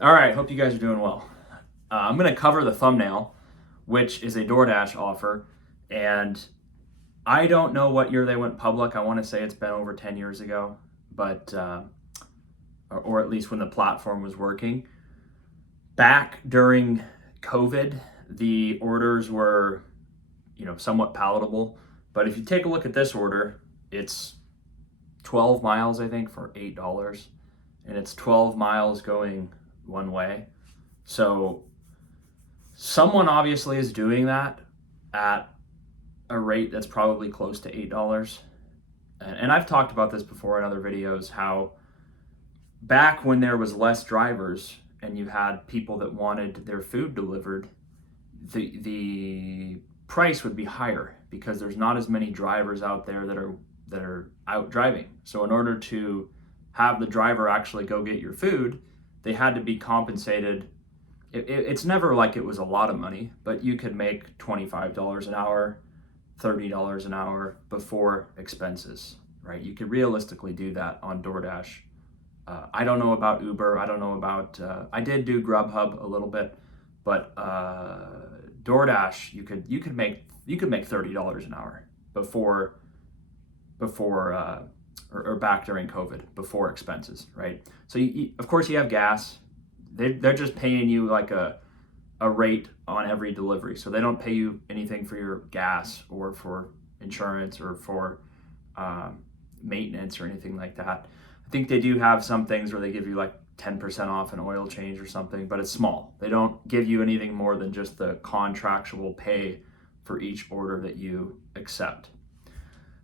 All right, hope you guys are doing well. I'm going to cover the thumbnail, which is a DoorDash offer, and I don't know what year they went public. I want to say it's been over 10 years ago, but or at least when the platform was working. Back during COVID, the orders were, somewhat palatable. But if you take a look at this order, it's 12 miles, I think, for $8, and it's 12 miles going one way. So someone obviously is doing that at a rate that's probably close to $8. And I've talked about this before in other videos, how back when there was less drivers and you had people that wanted their food delivered, the price would be higher because there's not as many drivers out there that are out driving. So in order to have the driver actually go get your food, they had to be compensated. It's never like it was a lot of money, but you could make $25 an hour, $30 an hour before expenses, right? You could realistically do that on DoorDash. I don't know about Uber. I don't know about, I did do Grubhub a little bit, but DoorDash, you could make $30 an hour before or back during COVID, before expenses, right? So of course you have gas. They're just paying you like a rate on every delivery. So they don't pay you anything for your gas or for insurance or for maintenance or anything like that. I think they do have some things where they give you like 10% off an oil change or something, but it's small. They don't give you anything more than just the contractual pay for each order that you accept.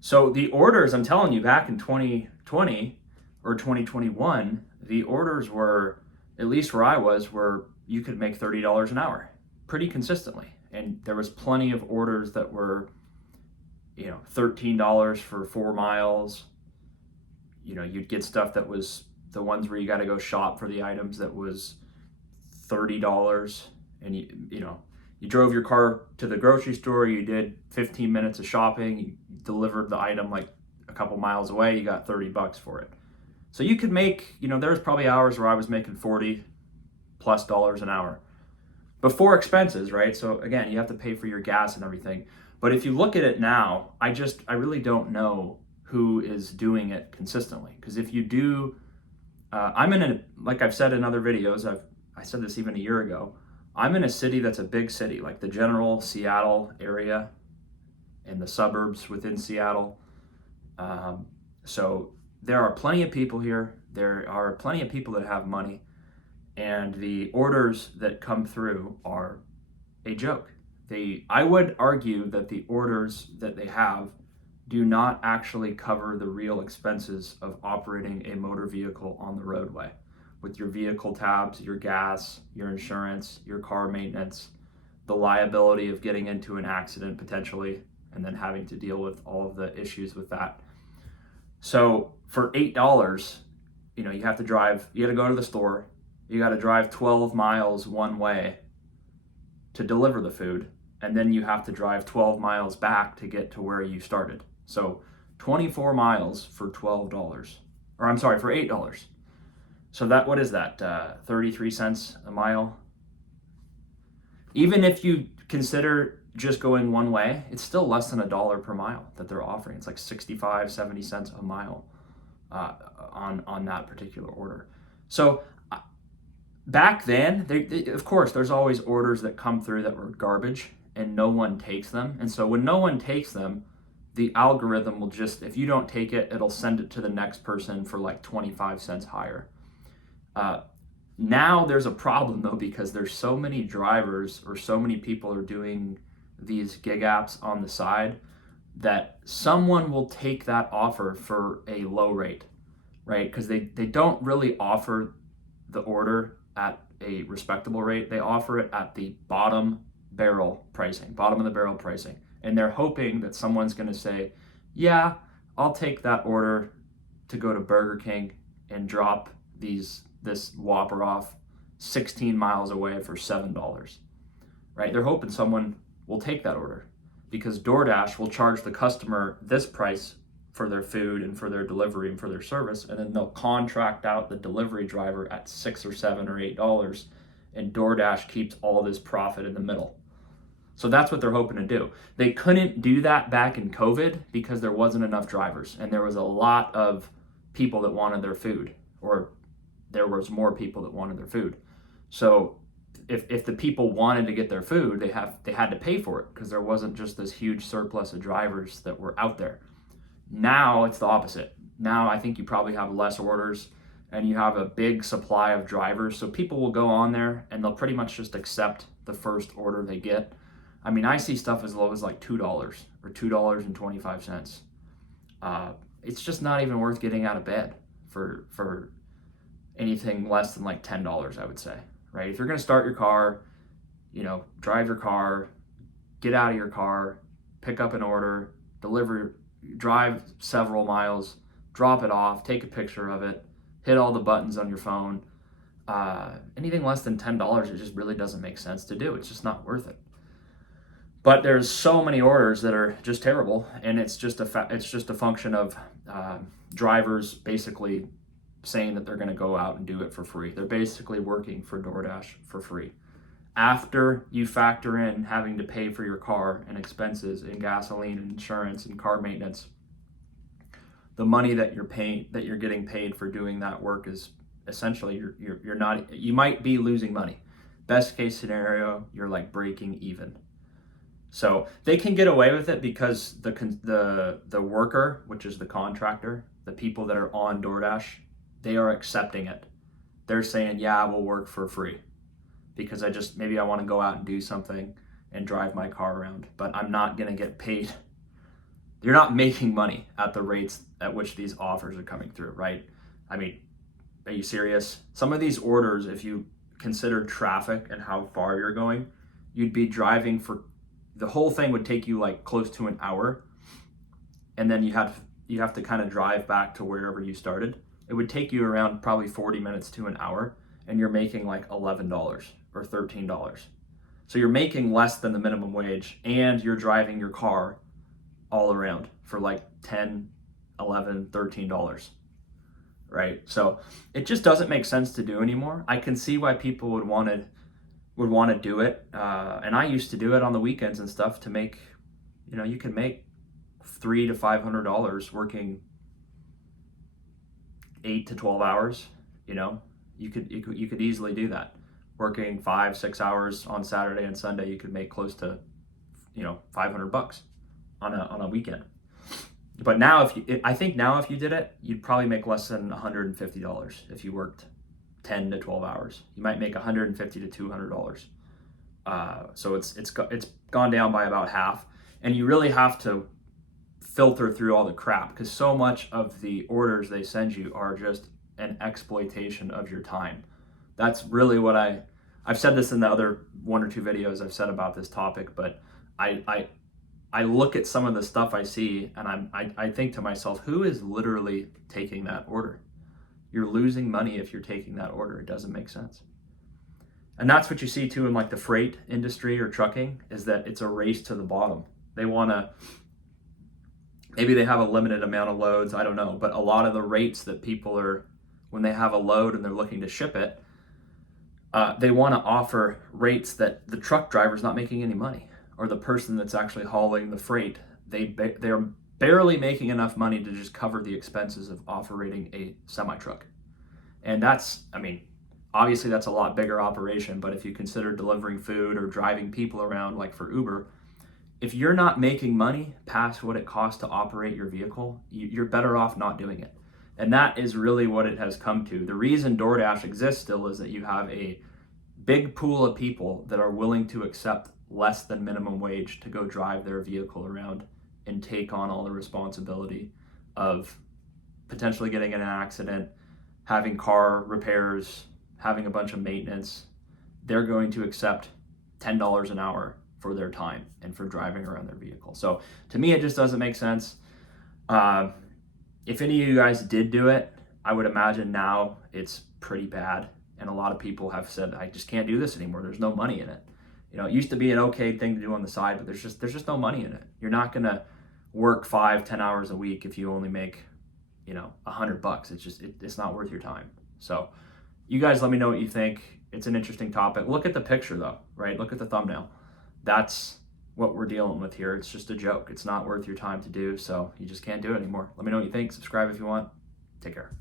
So the orders, I'm telling you, back in 2020 or 2021, the orders were, at least where I was, where you could make $30 an hour pretty consistently. And there was plenty of orders that were, $13 for 4 miles. You'd get stuff that was the ones where you got to go shop for the items that was $30. And you drove your car to the grocery store, you did 15 minutes of shopping, you delivered the item like a couple miles away, you got $30 for it. So you could make, there's probably hours where I was making $40+ an hour before expenses, right? So again, you have to pay for your gas and everything. But if you look at it now, I really don't know who is doing it consistently. Because if you do, like I've said in other videos, I said this even a year ago, I'm in a city that's a big city, like the general Seattle area and the suburbs within Seattle. So there are plenty of people here. There are plenty of people that have money, and the orders that come through are a joke. I would argue that the orders that they have do not actually cover the real expenses of operating a motor vehicle on the roadway, with your vehicle tabs, your gas, your insurance, your car maintenance, the liability of getting into an accident potentially, and then having to deal with all of the issues with that. So for $8, you have to go to the store, you got to drive 12 miles one way to deliver the food, and then you have to drive 12 miles back to get to where you started. So 24 miles for $12, or I'm sorry, for $8. So what is that, 33 cents a mile? Even if you consider just going one way, it's still less than $1 per mile that they're offering. It's like 65, 70 cents a mile on that particular order. So back then, of course, there's always orders that come through that were garbage and no one takes them. And so when no one takes them, the algorithm will just, if you don't take it, it'll send it to the next person for like 25 cents higher. Now there's a problem though, because there's so many drivers or so many people are doing these gig apps on the side that someone will take that offer for a low rate, right? Because they don't really offer the order at a respectable rate. They offer it at the bottom of the barrel pricing. And they're hoping that someone's going to say, yeah, I'll take that order to go to Burger King and drop this Whopper off 16 miles away for $7, right? They're hoping someone will take that order because DoorDash will charge the customer this price for their food and for their delivery and for their service, and then they'll contract out the delivery driver at $6 or $7 or $8, and DoorDash keeps all this profit in the middle. So that's what they're hoping to do. They couldn't do that back in COVID because there wasn't enough drivers, and there was a lot of people that wanted their food, or there was more people that wanted their food. So if the people wanted to get their food, they had to pay for it because there wasn't just this huge surplus of drivers that were out there. Now it's the opposite. Now I think you probably have less orders and you have a big supply of drivers. So people will go on there and they'll pretty much just accept the first order they get. I mean, I see stuff as low as like $2 or $2.25. It's just not even worth getting out of bed for anything less than like $10, I would say, right? If you're going to start your car, drive your car, get out of your car, pick up an order, drive several miles, drop it off, take a picture of it, hit all the buttons on your phone. Anything less than $10, it just really doesn't make sense to do. It's just not worth it. But there's so many orders that are just terrible, and it's just a function of drivers basically saying that they're going to go out and do it for free. They're basically working for DoorDash for free. After you factor in having to pay for your car and expenses and gasoline and insurance and car maintenance, the money that you're getting paid for doing that work is essentially you might be losing money. Best case scenario, you're like breaking even. So they can get away with it because the worker, which is the contractor, the people that are on DoorDash, they are accepting it. They're saying, yeah, we'll work for free because maybe I want to go out and do something and drive my car around, but I'm not going to get paid. You're not making money at the rates at which these offers are coming through, right? I mean, are you serious? Some of these orders, if you consider traffic and how far you're going, you'd be driving the whole thing would take you like close to an hour. And then you have to kind of drive back to wherever you started. It would take you around probably 40 minutes to an hour, and you're making like $11 or $13. So you're making less than the minimum wage, and you're driving your car all around for like $10, $11, $13, right? So it just doesn't make sense to do anymore. I can see why people would want to do it, and I used to do it on the weekends and stuff to make, you can make $300 to $500 working 8 to 12 hours. You could easily do that. Working 5-6 hours on Saturday and Sunday, you could make close to $500 on a weekend. But now I think if you did it, you'd probably make less than $150 if you worked 10 to 12 hours. You might make $150 to $200. So it's gone down by about half, and you really have to filter through all the crap because so much of the orders they send you are just an exploitation of your time. That's really what I've said this in the other 1 or 2 videos I've said about this topic, but I look at some of the stuff I see and I think to myself, who is literally taking that order? You're losing money if you're taking that order. It doesn't make sense. And that's what you see too in like the freight industry or trucking, is that it's a race to the bottom. Maybe they have a limited amount of loads, I don't know, but a lot of the rates that people are, when they have a load and they're looking to ship it, they want to offer rates that the truck driver's not making any money, or the person that's actually hauling the freight, they're barely making enough money to just cover the expenses of operating a semi-truck. And obviously that's a lot bigger operation, but if you consider delivering food or driving people around like for Uber, if you're not making money past what it costs to operate your vehicle, you're better off not doing it. And that is really what it has come to. The reason DoorDash exists still is that you have a big pool of people that are willing to accept less than minimum wage to go drive their vehicle around and take on all the responsibility of potentially getting in an accident, having car repairs, having a bunch of maintenance. They're going to accept $10 an hour for their time and for driving around their vehicle. So to me, it just doesn't make sense. If any of you guys did do it, I would imagine now it's pretty bad. And a lot of people have said, I just can't do this anymore. There's no money in it. It used to be an okay thing to do on the side, but there's just no money in it. You're not gonna work 5-10 hours a week if you only make, $100. It's just, it's not worth your time. So you guys let me know what you think. It's an interesting topic. Look at the picture though, right? Look at the thumbnail. That's what we're dealing with here. It's just a joke. It's not worth your time to do. So you just can't do it anymore. Let me know what you think. Subscribe if you want. Take care.